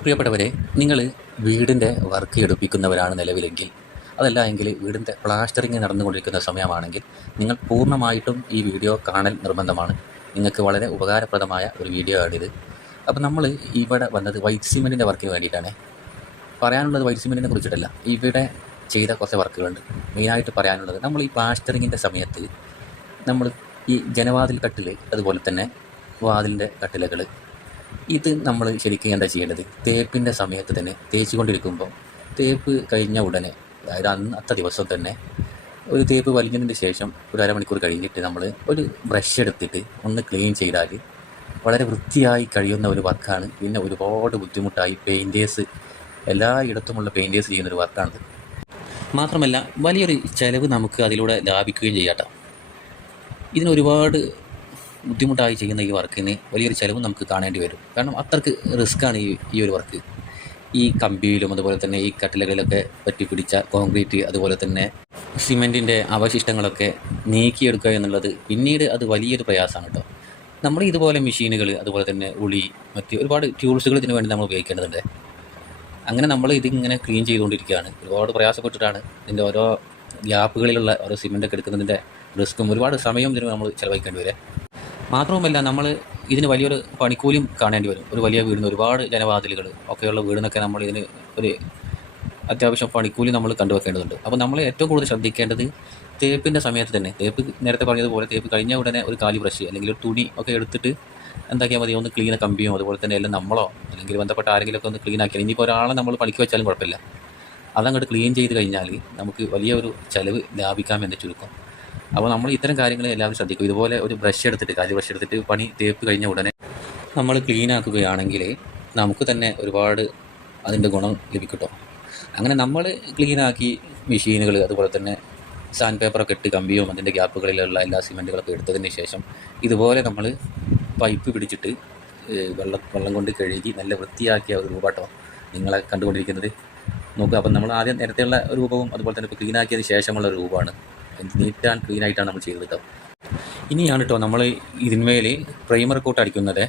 പ്രിയപ്പെട്ടവരെ, നിങ്ങൾ വീടിൻ്റെ വർക്ക് എടുപ്പിക്കുന്നവരാണ് നിലവിലെങ്കിൽ, അതല്ല എങ്കിൽ വീടിൻ്റെ പ്ലാസ്റ്ററിങ് നടന്നുകൊണ്ടിരിക്കുന്ന സമയമാണെങ്കിൽ നിങ്ങൾ പൂർണ്ണമായിട്ടും ഈ വീഡിയോ കാണൽ നിർബന്ധമാണ്. നിങ്ങൾക്ക് വളരെ ഉപകാരപ്രദമായ ഒരു വീഡിയോ ആണിത്. അപ്പോൾ നമ്മൾ ഇവിടെ വന്നത് വൈറ്റ് സിമെൻറ്റിൻ്റെ വർക്കിന് വേണ്ടിയിട്ടാണ്. പറയാനുള്ളത് വൈറ്റ് സിമെൻറ്റിനെ കുറിച്ചിട്ടല്ല, ഇവിടെ ചെയ്ത കുറച്ച് വർക്കുകളുണ്ട്. മെയിനായിട്ട് പറയാനുള്ളത്, നമ്മൾ ഈ പ്ലാസ്റ്ററിങ്ങിൻ്റെ സമയത്ത് നമ്മൾ ഈ ജനവാതിൽ കട്ടിൽ, അതുപോലെ തന്നെ വാതിലിൻ്റെ കട്ടിലകൾ, ഇത് നമ്മൾ ശരിക്കും എന്താ ചെയ്യേണ്ടത്, തേപ്പിൻ്റെ സമയത്ത് തന്നെ തേച്ച് കൊണ്ടിരിക്കുമ്പോൾ തേപ്പ് കഴിഞ്ഞ ഉടനെ, അതായത് അന്നത്തെ ദിവസം തന്നെ ഒരു തേപ്പ് വലിഞ്ഞതിന് ശേഷം ഒരു അരമണിക്കൂർ കഴിഞ്ഞിട്ട് നമ്മൾ ഒരു ബ്രഷ് എടുത്തിട്ട് ഒന്ന് ക്ലീൻ ചെയ്താൽ വളരെ വൃത്തിയായി കഴിയുന്ന ഒരു വർക്കാണ്. പിന്നെ ഒരുപാട് ബുദ്ധിമുട്ടായി പെയിൻറ്റേഴ്സ്, എല്ലായിടത്തുമുള്ള പെയിൻറ്റേഴ്സ് ചെയ്യുന്നൊരു വർക്കാണിത്. മാത്രമല്ല വലിയൊരു ചിലവ് നമുക്ക് അതിലൂടെ ലാഭിക്കുകയും ചെയ്യാട്ടോ. ഇതിനൊരുപാട് ബുദ്ധിമുട്ടായി ചെയ്യുന്ന ഈ വർക്കിന് വലിയൊരു ചിലവും നമുക്ക് കാണേണ്ടി വരും. കാരണം അത്രയ്ക്ക് റിസ്ക്കാണ് ഈ ഒരു വർക്ക്. ഈ കമ്പിയിലും അതുപോലെ തന്നെ ഈ കട്ടിലകളിലൊക്കെ പറ്റിപ്പിടിച്ച കോൺക്രീറ്റ്, അതുപോലെ തന്നെ സിമെൻറ്റിൻ്റെ അവശിഷ്ടങ്ങളൊക്കെ നീക്കിയെടുക്കുക എന്നുള്ളത് പിന്നീട് അത് വലിയൊരു പ്രയാസമാണ് കേട്ടോ. നമ്മൾ ഇതുപോലെ മെഷീനുകൾ, അതുപോലെ തന്നെ ഉളി, മറ്റ് ഒരുപാട് ടൂൾസുകൾ ഇതിനു വേണ്ടി നമ്മൾ ഉപയോഗിക്കേണ്ടതുണ്ട്. അങ്ങനെ നമ്മൾ ഇതിങ്ങനെ ക്ലീൻ ചെയ്തുകൊണ്ടിരിക്കുകയാണ്. ഒരുപാട് പ്രയാസപ്പെട്ടിട്ടാണ് ഇതിൻ്റെ ഓരോ ഗ്യാപ്പുകളിലുള്ള ഓരോ സിമെൻറ്റൊക്കെ എടുക്കുന്നതിൻ്റെ റിസ്ക്കും ഒരുപാട് സമയം ഇതിന് നമ്മൾ ചിലവഴിക്കേണ്ടി വരും. മാത്രവുമല്ല, നമ്മൾ ഇതിന് വലിയൊരു പണിക്കൂലിയും കാണേണ്ടി വരും. ഒരു വലിയ വീടിന് ഒരുപാട് ജനവാതിലുകൾ ഒക്കെയുള്ള വീടിനൊക്കെ നമ്മൾ ഇതിന് ഒരു അത്യാവശ്യം പണിക്കൂലി നമ്മൾ കണ്ടുവെക്കേണ്ടതുണ്ട്. അപ്പോൾ നമ്മൾ ഏറ്റവും കൂടുതൽ ശ്രദ്ധിക്കേണ്ടത് തേപ്പിൻ്റെ സമയത്ത് തന്നെ, തേപ്പ് നേരത്തെ പറഞ്ഞതുപോലെ തേപ്പ് കഴിഞ്ഞ ഉടനെ ഒരു കാലി ബ്രഷ് അല്ലെങ്കിൽ ഒരു തുണി ഒക്കെ എടുത്തിട്ട് എന്താക്കിയാൽ മതി, ഒന്ന് ക്ലീൻ കമ്പിയോ അതുപോലെ തന്നെ എല്ലാം നമ്മളോ അല്ലെങ്കിൽ ബന്ധപ്പെട്ട ആരെങ്കിലുമൊക്കെ ഒന്ന് ക്ലീൻ ആക്കിയാൽ, ഇനിയിപ്പോൾ ഒരാളെ നമ്മൾ പണിക്ക് വെച്ചാലും കുഴപ്പമില്ല, അതങ്ങോട്ട് ക്ലീൻ ചെയ്ത് കഴിഞ്ഞാൽ നമുക്ക് വലിയൊരു ചിലവ് ലാഭിക്കാമെന്ന് ചുരുക്കം. അപ്പോൾ നമ്മൾ ഇത്തരം കാര്യങ്ങൾ എല്ലാവരും ശ്രദ്ധിക്കും. ഇതുപോലെ ഒരു ബ്രഷ് എടുത്തിട്ട്, കാലി ബ്രഷ് എടുത്തിട്ട് പണി തേപ്പ് കഴിഞ്ഞ ഉടനെ നമ്മൾ ക്ലീൻ ആക്കുകയാണെങ്കിൽ നമുക്ക് തന്നെ ഒരുപാട് അതിൻ്റെ ഗുണം ലഭിക്കട്ടോ. അങ്ങനെ നമ്മൾ ക്ലീനാക്കി മെഷീനുകൾ, അതുപോലെ തന്നെ സാൻഡ് പേപ്പറൊക്കെ ഇട്ട് കമ്പിയും അതിൻ്റെ ഗ്യാപ്പുകളിലുള്ള എല്ലാ സിമെൻറ്റുകളൊക്കെ എടുത്തതിന് ശേഷം ഇതുപോലെ നമ്മൾ പൈപ്പ് പിടിച്ചിട്ട് വെള്ളം കൊണ്ട് കഴുകി നല്ല വൃത്തിയാക്കിയ ഒരു രൂപട്ടോ നിങ്ങളെ കണ്ടുകൊണ്ടിരിക്കുന്നത്. നോക്കുക, അപ്പം നമ്മൾ ആദ്യം നേരത്തെയുള്ള രൂപവും അതുപോലെ തന്നെ ഇപ്പോൾ ക്ലീനാക്കിയതിന് ശേഷമുള്ള രൂപമാണ്. നീറ്റ് ആൻഡ് ക്ലീനായിട്ടാണ് നമ്മൾ ചെയ്തത് കേട്ടോ. ഇനിയാണ് കേട്ടോ നമ്മൾ ഇതിന്മേൽ പ്രൈമർ കോട്ട് അടിക്കുന്നത്.